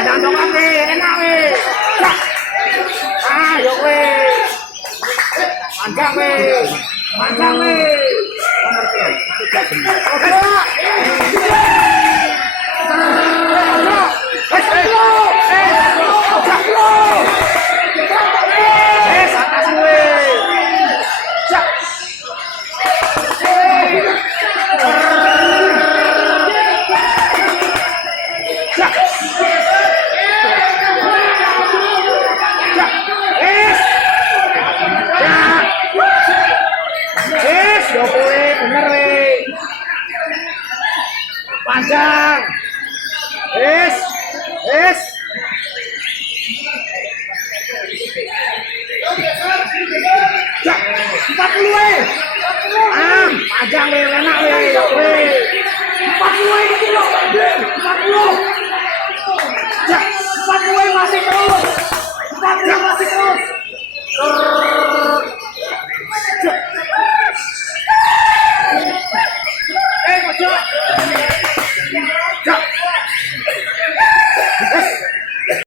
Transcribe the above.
Ada antongan nih, enak nih. Yuk weh. Panjang weh. Panjang weh. Panjang. Es. Ya, 40 weh. Panjang weh, enak weh. 40 ini kilo, 40. Ya, 40 masih terus. 40 masih terus.